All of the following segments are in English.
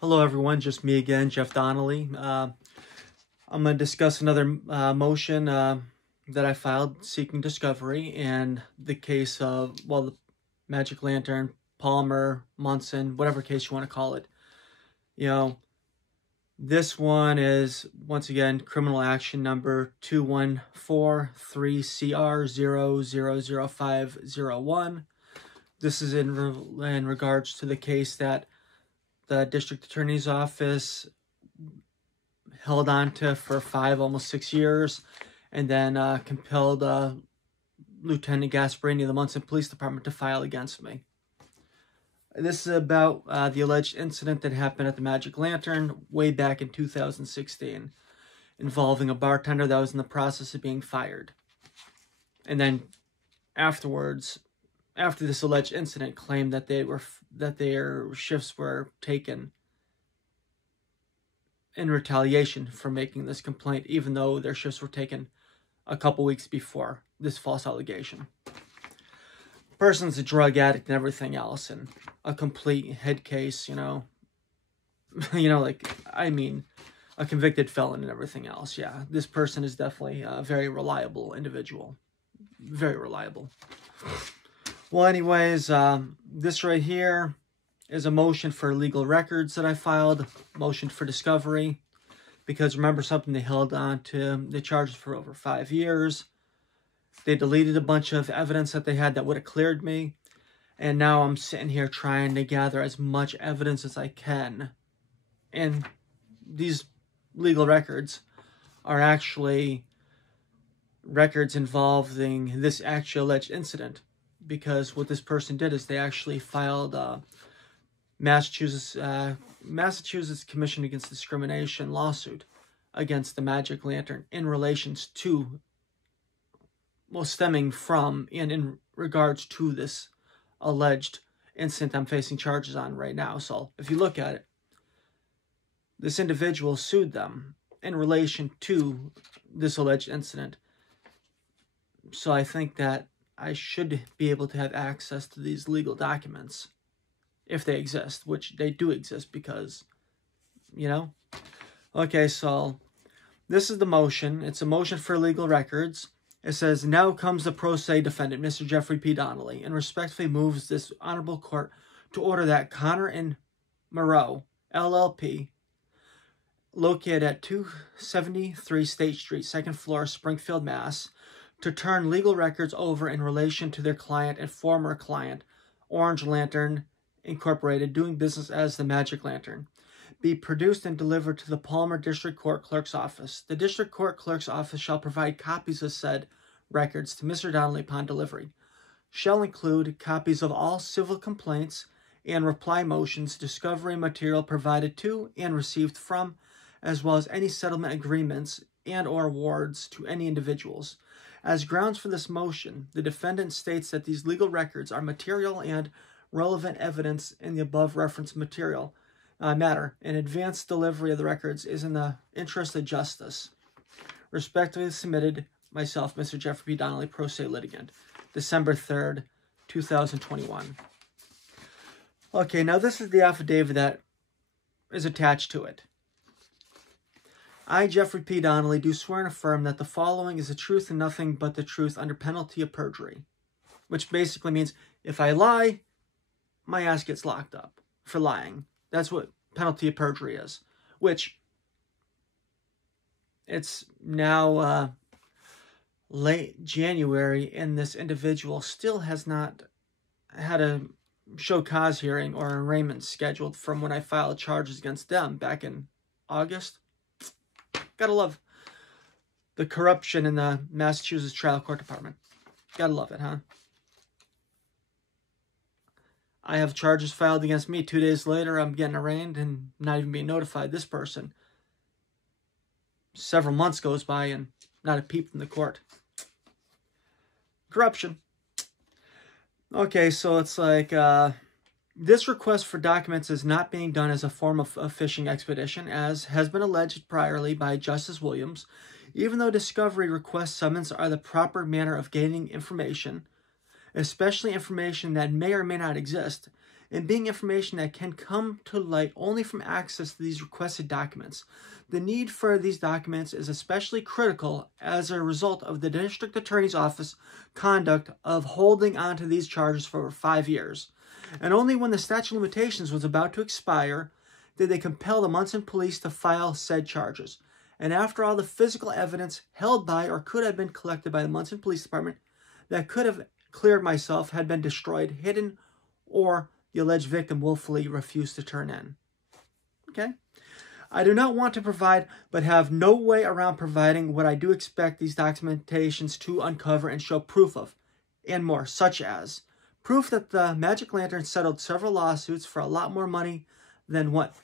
Hello everyone, just me again, Jeff Donnelly. I'm going to discuss another motion that I filed seeking discovery in the case of, well, the Magic Lantern, Palmer, Monson, whatever case you want to call it. This one is, once again, criminal action number 214-3CR0000501. This is in regards to the case that the district attorney's office held on to for almost 6 years, and then compelled Lieutenant Gasparini of the Monson Police Department to file against me. This is about the alleged incident that happened at the Magic Lantern way back in 2016, involving a bartender that was in the process of being fired. And then afterwards, after this alleged incident, claimed that their shifts were taken in retaliation for making this complaint, even though their shifts were taken a couple weeks before this false allegation. Person's a drug addict and everything else, and a complete head case, a convicted felon and everything else. Yeah, this person is definitely a very reliable individual. Very reliable. Well, anyways, this right here is a motion for legal records that I filed, motion for discovery, because remember something, they held on to the charges for over 5 years. They deleted a bunch of evidence that they had that would have cleared me, and now I'm sitting here trying to gather as much evidence as I can. And these legal records are actually records involving this actual alleged incident, because what this person did is they actually filed Massachusetts Commission Against Discrimination lawsuit against the Magic Lantern in relations to, well, stemming from and in regards to this alleged incident I'm facing charges on right now. So if you look at it, this individual sued them in relation to this alleged incident. So I think that I should be able to have access to these legal documents if they exist, which they do exist because, Okay, so this is the motion. It's a motion for legal records. It says, now comes the pro se defendant, Mr. Jeffery P Donnelly, and respectfully moves this honorable court to order that Connor and Moreau, LLP, located at 273 State Street, 2nd floor, Springfield, Mass., to turn legal records over in relation to their client and former client, Orange Lantern Incorporated, doing business as the Magic Lantern, be produced and delivered to the Palmer District Court Clerk's Office. The District Court Clerk's Office shall provide copies of said records to Mr. Donnelly upon delivery. Shall include copies of all civil complaints and reply motions, discovery material provided to and received from, as well as any settlement agreements and or awards to any individuals. As grounds for this motion, the defendant states that these legal records are material and relevant evidence in the above referenced matter, and advanced delivery of the records is in the interest of justice. Respectfully submitted, myself, Mr. Jeffery P Donnelly, pro se litigant, December 3rd, 2021. Okay, now this is the affidavit that is attached to it. I, Jeffery P Donnelly, do swear and affirm that the following is the truth and nothing but the truth under penalty of perjury, which basically means if I lie, my ass gets locked up for lying. That's what penalty of perjury is, which it's now late January, and this individual still has not had a show cause hearing or arraignment scheduled from when I filed charges against them back in August. Gotta love the corruption in the Massachusetts Trial Court Department. Gotta love it, huh? I have charges filed against me. 2 days later, I'm getting arraigned and not even being notified. This person, several months goes by and not a peep from the court. Corruption. Okay, so it's like, this request for documents is not being done as a form of a fishing expedition, as has been alleged priorly by Justice Williams. Even though discovery request summons are the proper manner of gaining information, especially information that may or may not exist, and being information that can come to light only from access to these requested documents. The need for these documents is especially critical as a result of the District Attorney's Office conduct of holding on to these charges for over 5 years. And only when the statute of limitations was about to expire did they compel the Monson police to file said charges. And after all the physical evidence held by or could have been collected by the Monson Police Department that could have cleared myself had been destroyed, hidden, or the alleged victim willfully refused to turn in. Okay? I do not want to provide, but have no way around providing what I do expect these documentations to uncover and show proof of, and more, such as proof that the Magic Lantern settled several lawsuits for a lot more money than what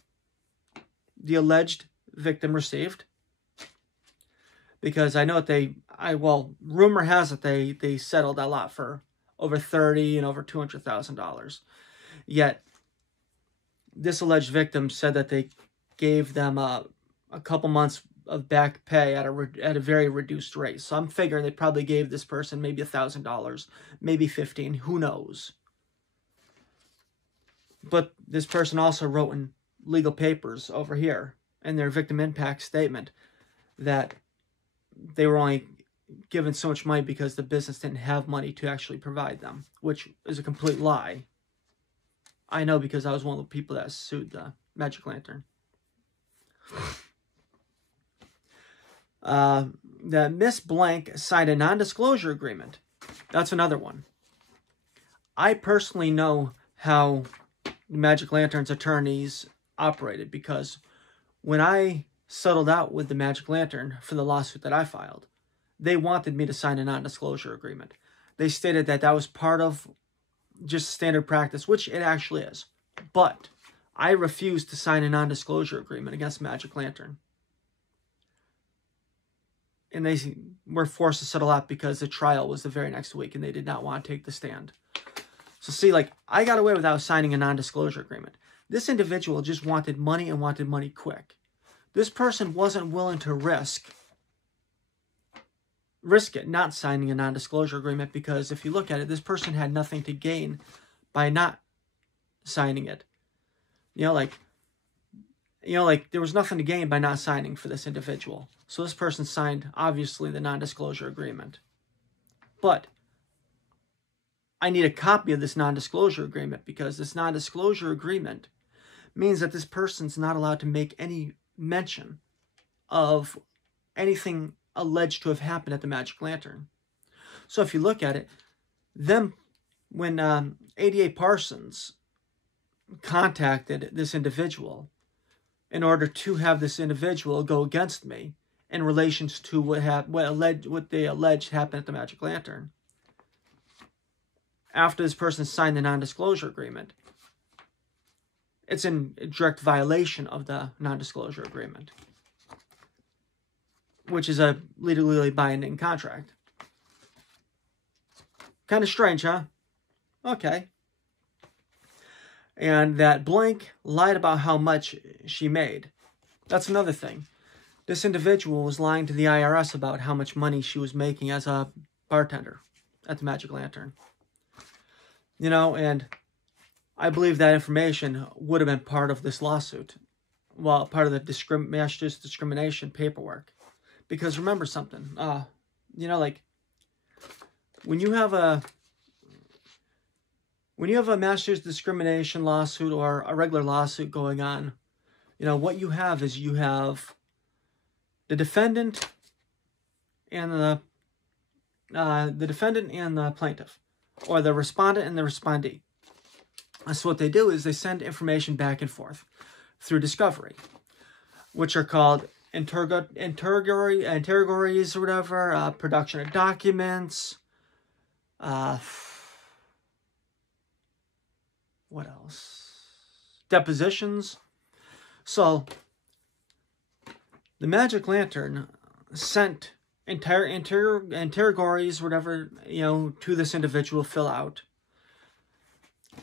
the alleged victim received. Because I know that rumor has it they settled a lot for over $30,000 and over $200,000. Yet, this alleged victim said that they gave them a couple months of back pay at a very reduced rate. So I'm figuring they probably gave this person maybe $1,000, maybe $15,000, who knows. But this person also wrote in legal papers over here in their victim impact statement that they were only given so much money because the business didn't have money to actually provide them, which is a complete lie. I know because I was one of the people that sued the Magic Lantern. That Miss Blank signed a non-disclosure agreement. That's another one. I personally know how the Magic Lantern's attorneys operated because when I settled out with the Magic Lantern for the lawsuit that I filed, they wanted me to sign a non-disclosure agreement. They stated that that was part of just standard practice, which it actually is. But I refused to sign a non-disclosure agreement against Magic Lantern. And they were forced to settle out because the trial was the very next week and they did not want to take the stand. So see, I got away without signing a non-disclosure agreement. This individual just wanted money and wanted money quick. This person wasn't willing to risk it not signing a non-disclosure agreement because if you look at it, this person had nothing to gain by not signing it. There was nothing to gain by not signing for this individual. So this person signed, obviously, the non-disclosure agreement. But I need a copy of this non-disclosure agreement because this non-disclosure agreement means that this person's not allowed to make any mention of anything alleged to have happened at the Magic Lantern. So if you look at it, when ADA Parsons contacted this individual in order to have this individual go against me in relation to what they alleged happened at the Magic Lantern, after this person signed the non-disclosure agreement, it's in direct violation of the non-disclosure agreement, which is a legally binding contract. Kind of strange, huh? Okay. And that Blank lied about how much she made. That's another thing. This individual was lying to the IRS about how much money she was making as a bartender at the Magic Lantern. And I believe that information would have been part of this lawsuit. Well, part of the master's discrimination paperwork. Because remember something, when you have a master's discrimination lawsuit or a regular lawsuit going on, what you have is you have the defendant and the plaintiff, or the respondent and the respondee. So what they do is they send information back and forth through discovery, which are called interrogatories or whatever, production of documents, what else? Depositions. So the Magic Lantern sent interrogatories, whatever, to this individual fill out.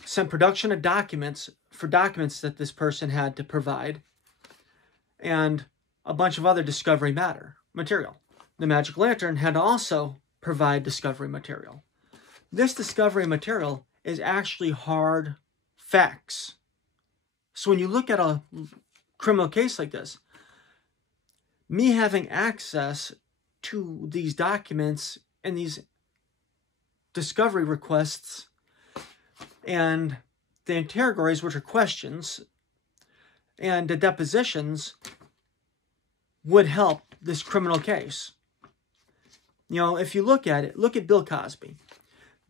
Sent production of documents that this person had to provide, and a bunch of other discovery material. The Magic Lantern had to also provide discovery material. This discovery material is actually hard facts. So when you look at a criminal case like this, me having access to these documents and these discovery requests and the interrogatories, which are questions, and the depositions would help this criminal case. You know, if you look at it, look at Bill Cosby.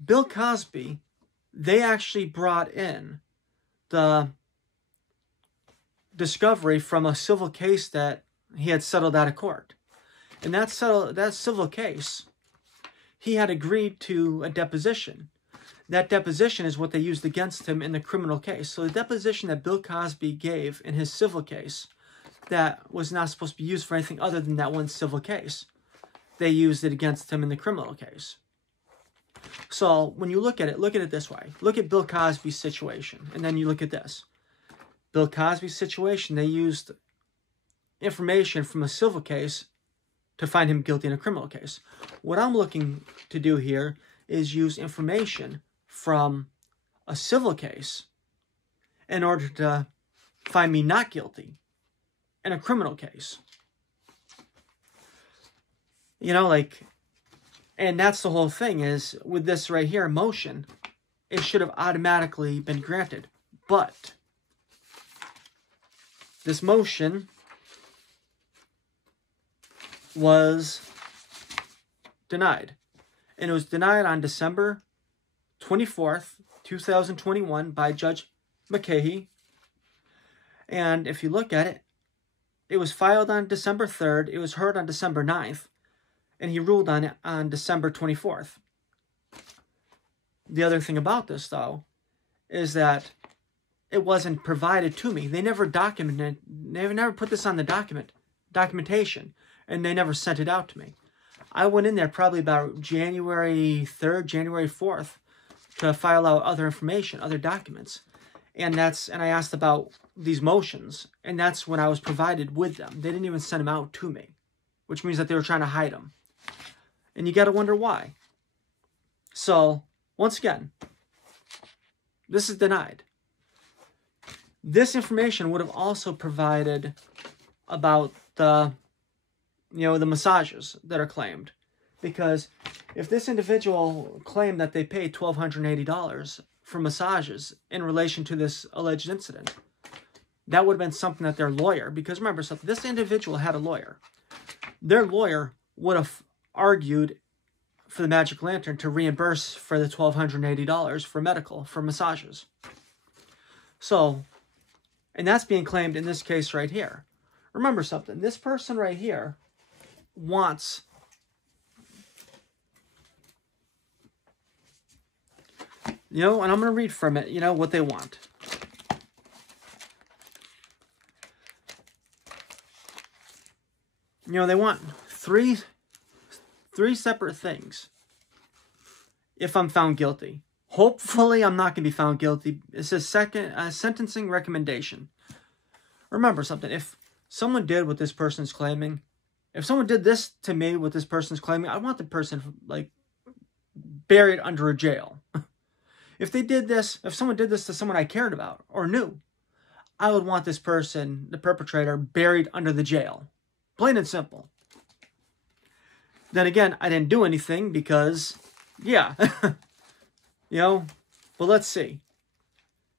Bill Cosby, they actually brought in the discovery from a civil case that he had settled out of court. And that civil case, he had agreed to a deposition. That deposition is what they used against him in the criminal case. So the deposition that Bill Cosby gave in his civil case, that was not supposed to be used for anything other than that one civil case. They used it against him in the criminal case. So when you look at it this way. Look at Bill Cosby's situation, and then you look at this. Bill Cosby's situation, they used information from a civil case to find him guilty in a criminal case. What I'm looking to do here is use information from a civil case in order to find me not guilty in a criminal case. You know, like, and that's the whole thing is, with this right here, motion, it should have automatically been granted. But this motion was denied. And it was denied on December 24th, 2021 by Judge McCahey. And if you look at it, it was filed on December 3rd. It was heard on December 9th. And he ruled on it on December 24th. The other thing about this, though, is that it wasn't provided to me. They never documented, they never put this on the documentation, and they never sent it out to me. I went in there probably about January 3rd, January 4th, to file out other information, other documents. And I asked about these motions, and that's when I was provided with them. They didn't even send them out to me, which means that they were trying to hide them. And you got to wonder why. So, once again, this is denied. This information would have also provided about the massages that are claimed. Because if this individual claimed that they paid $1,280 for massages in relation to this alleged incident, that would have been something that their lawyer, because remember something, this individual had a lawyer. Their lawyer would have argued for the Magic Lantern to reimburse for the $1,280 for massages. So, and that's being claimed in this case right here. Remember something, this person right here wants and I'm going to read from it, what they want. They want three separate things if I'm found guilty. Hopefully, I'm not going to be found guilty. It says sentencing recommendation. Remember something. If someone did what this person's claiming, if someone did this to me, what this person's claiming, I want the person, buried under a jail. If someone did this to someone I cared about or knew, I would want this person, the perpetrator, buried under the jail. Plain and simple. Then again, I didn't do anything because, yeah. But let's see.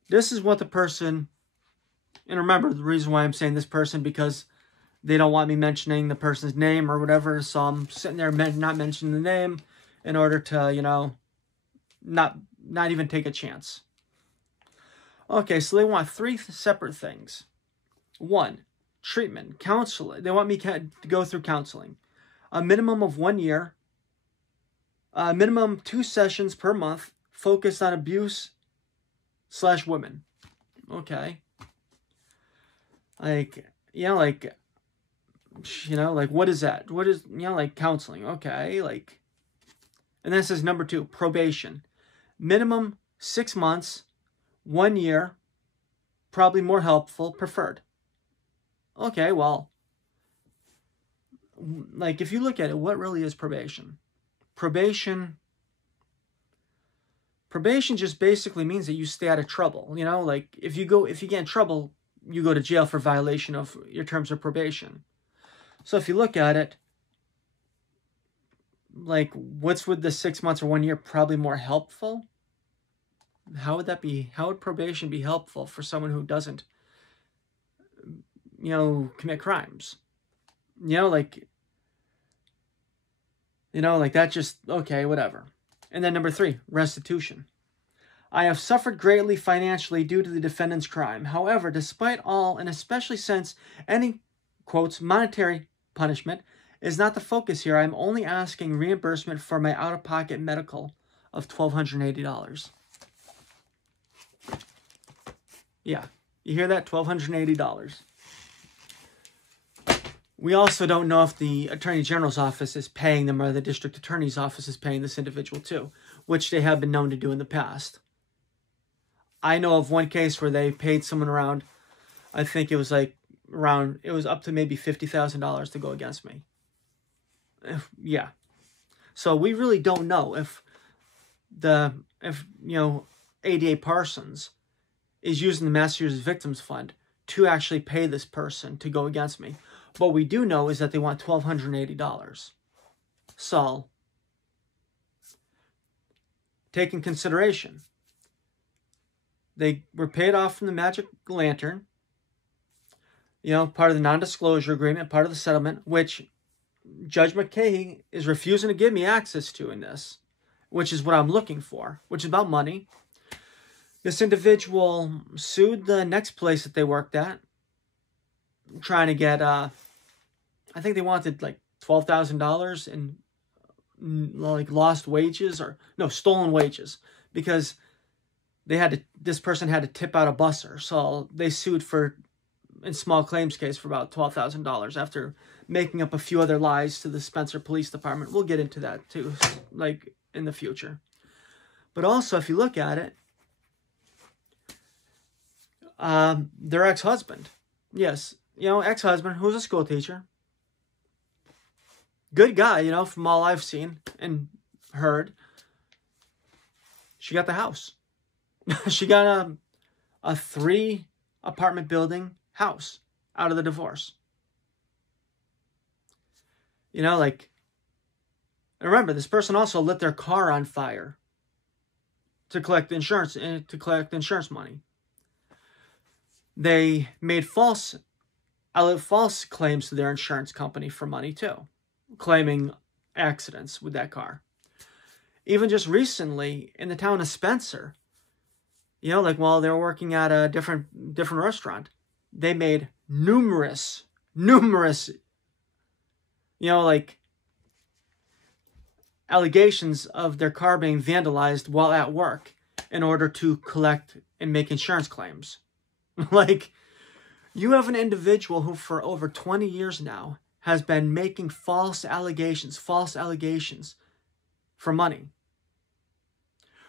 This is what the person, and remember the reason why I'm saying this person, because they don't want me mentioning the person's name or whatever, so I'm sitting there not mentioning the name in order to, not even take a chance. Okay, so they want three separate things. 1, treatment, counseling. They want me to go through counseling. A minimum of 1 year. A minimum 2 sessions per month focused on abuse/women. Okay. What is that? What is, counseling. Okay, and then it says number 2, probation. Minimum 6 months, 1 year, probably more helpful, preferred. Okay, well, if you look at it, what really is probation? Probation Probation just basically means that you stay out of trouble. You know, like if you get in trouble, you go to jail for violation of your terms of probation. So if you look at it, like what's with the 6 months or 1 year probably more helpful? How would that be? How would probation be helpful for someone who doesn't, commit crimes? Like that just, okay, whatever. And then number 3, restitution. I have suffered greatly financially due to the defendant's crime. However, despite all, and especially since any, quotes, monetary punishment is not the focus here, I'm only asking reimbursement for my out-of-pocket medical of $1,280. Yeah, you hear that? $1,280. We also don't know if the Attorney General's office is paying them or the District Attorney's office is paying this individual too, which they have been known to do in the past. I know of one case where they paid someone around, I think it was it was up to maybe $50,000 to go against me. Yeah. So we really don't know if ADA Parsons is using the Massachusetts Victims Fund to actually pay this person to go against me. What we do know is that they want $1,280. So, take in consideration, they were paid off from the Magic Lantern, part of the non-disclosure agreement, part of the settlement, which Judge McKay is refusing to give me access to in this, which is what I'm looking for, which is about money. This individual sued the next place that they worked at, trying to get, I think they wanted like $12,000 in lost wages stolen wages, because this person had to tip out a busser. So they sued in small claims case for about $12,000 after making up a few other lies to the Spencer Police Department. We'll get into that too, in the future. But also, if you look at it, their ex-husband, yes, ex-husband who's a school teacher, good guy, from all I've seen and heard. She got the house. She got a 3-apartment building house out of the divorce. Remember, this person also lit their car on fire to collect the insurance money. They made false claims to their insurance company for money too, claiming accidents with that car. Even just recently in the town of Spencer, while they were working at a different restaurant, they made numerous, allegations of their car being vandalized while at work in order to collect and make insurance claims. You have an individual who for over 20 years now has been making false allegations for money.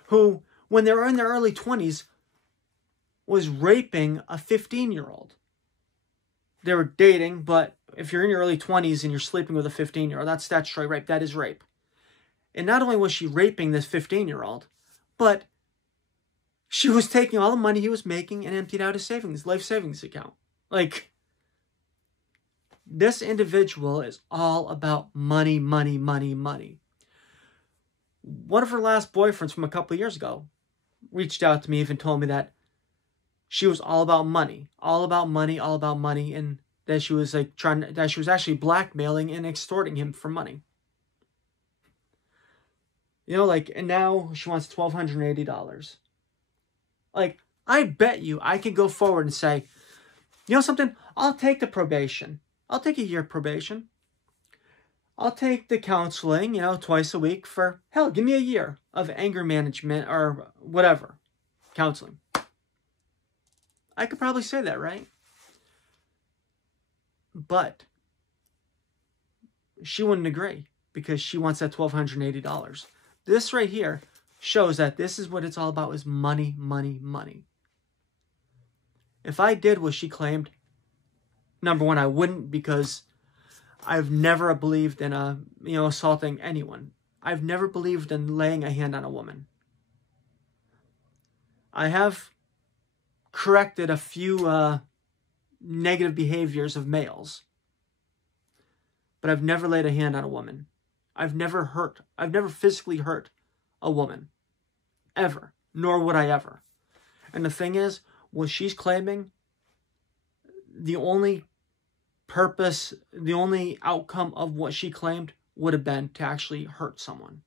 Who, when they were in their early 20s, was raping a 15-year-old. They were dating, but if you're in your early 20s and you're sleeping with a 15-year-old, that's statutory rape. That is rape. And not only was she raping this 15-year-old, but she was taking all the money he was making and emptied out his life savings account. This individual is all about money. One of her last boyfriends from a couple of years ago reached out to me, even told me that she was all about money, and that she was actually blackmailing and extorting him for money. And now she wants $1,280. I bet you I could go forward and say, something, I'll take the probation. I'll take a year probation. I'll take the counseling, twice a week for, hell, give me a year of anger management or whatever, counseling. I could probably say that, right? But she wouldn't agree because she wants that $1,280. This right here shows that this is what it's all about, is money. If I did what she claimed, number one, I wouldn't, because I've never believed in assaulting anyone. I've never believed in laying a hand on a woman. I have corrected a few negative behaviors of males, but I've never laid a hand on a woman. I've never physically hurt a woman, ever, nor would I ever. And the thing is, what she's claiming, the only purpose, the only outcome of what she claimed would have been to actually hurt someone.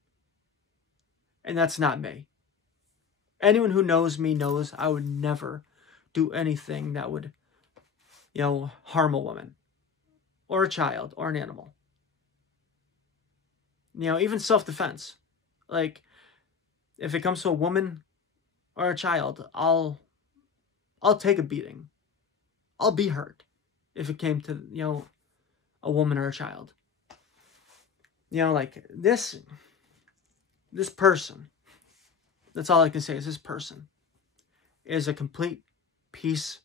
And that's not me. Anyone who knows me knows I would never do anything that would, harm a woman or a child or an animal. Even self-defense. Like, if it comes to a woman or a child, I'll take a beating. I'll be hurt if it came to, a woman or a child. Like this person, that's all I can say is this person is a complete piece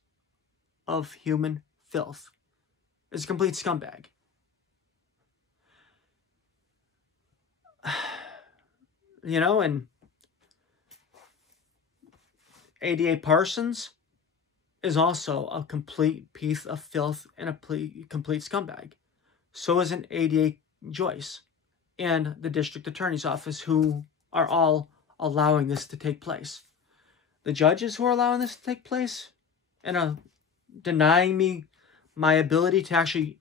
of human filth. Is a complete scumbag. And ADA Parsons is also a complete piece of filth and a complete scumbag. So is an ADA Joyce and the district attorney's office, who are all allowing this to take place. The judges who are allowing this to take place and denying me my ability to actually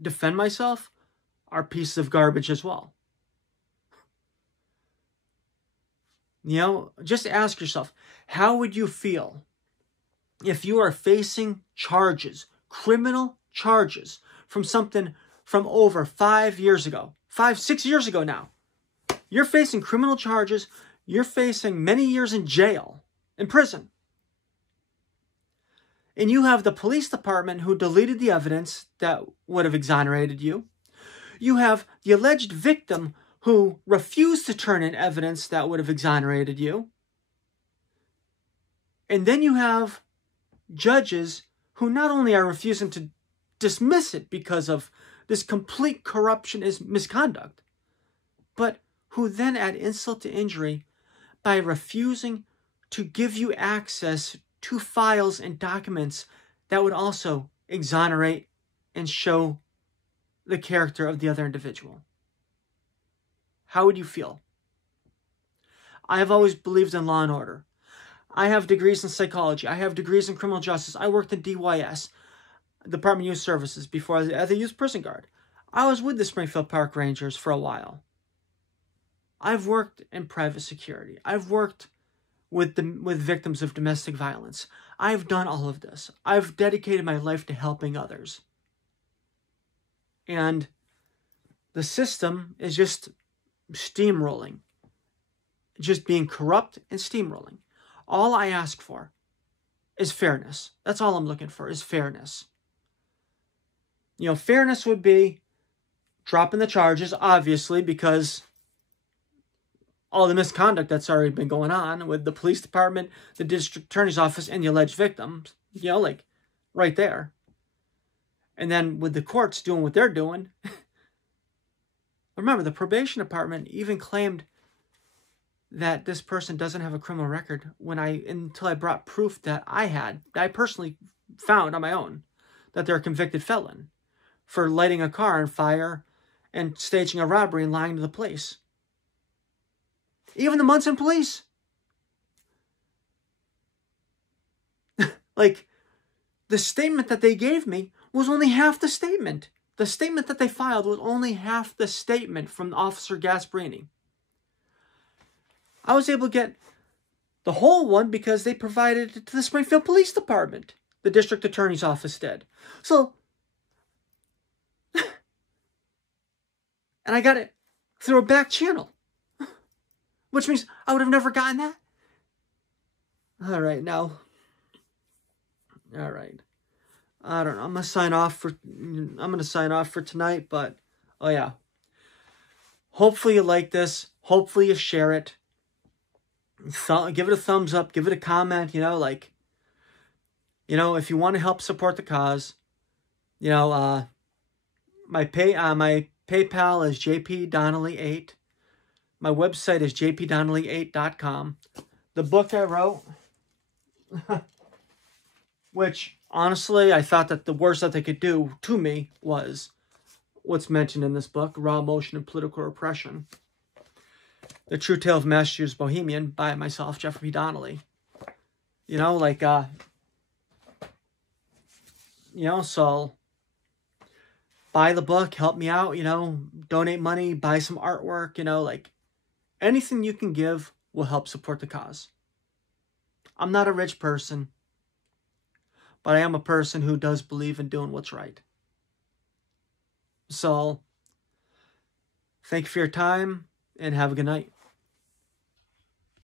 defend myself are pieces of garbage as well. Just ask yourself, how would you feel if you are facing charges, criminal charges, from something from over 5 years ago, 6 years ago now? You're facing criminal charges. You're facing many years in jail, in prison. And you have the police department who deleted the evidence that would have exonerated you. You have the alleged victim who refused to turn in evidence that would have exonerated you. And then you have judges who not only are refusing to dismiss it because of this complete corruption is misconduct, but who then add insult to injury by refusing to give you access to files and documents that would also exonerate and show the character of the other individual. How would you feel? I have always believed in law and order. I have degrees in psychology. I have degrees in criminal justice. I worked in DYS, Department of Youth Services, before as a youth prison guard. I was with the Springfield Park Rangers for a while. I've worked in private security. I've worked with victims of domestic violence. I've done all of this. I've dedicated my life to helping others. And the system is just steamrolling. Just being corrupt and steamrolling. All I ask for is fairness. That's all I'm looking for, is fairness. Fairness would be dropping the charges, obviously, because all the misconduct that's already been going on with the police department, the district attorney's office, and the alleged victims, right there. And then with the courts doing what they're doing. Remember, the probation department even claimed that this person doesn't have a criminal record until I brought proof that I personally found on my own, that they're a convicted felon for lighting a car on fire and staging a robbery and lying to the police. Even the Monson police. The statement that they gave me was only half the statement. The statement that they filed was only half the statement from Officer Gasparini. I was able to get the whole one because they provided it to the Springfield Police Department. The district attorney's office did. So, and I got it through a back channel. Which means I would have never gotten that. All right, now. All right. I don't know. I'm going to sign off for tonight, but oh yeah. Hopefully you like this. Hopefully you share it. Give it a thumbs up, give it a comment, if you want to help support the cause, my PayPal is jpdonnelly8. My website is jpdonnelly8.com. The book I wrote, which honestly I thought that the worst that they could do to me was what's mentioned in this book, Raw Emotion and Political Repression. The True Tale of Massachusetts Bohemian by myself, Jeffery P Donnelly. You know, like, so buy the book, help me out, donate money, buy some artwork, like anything you can give will help support the cause. I'm not a rich person, but I am a person who does believe in doing what's right. So, thank you for your time and have a good night.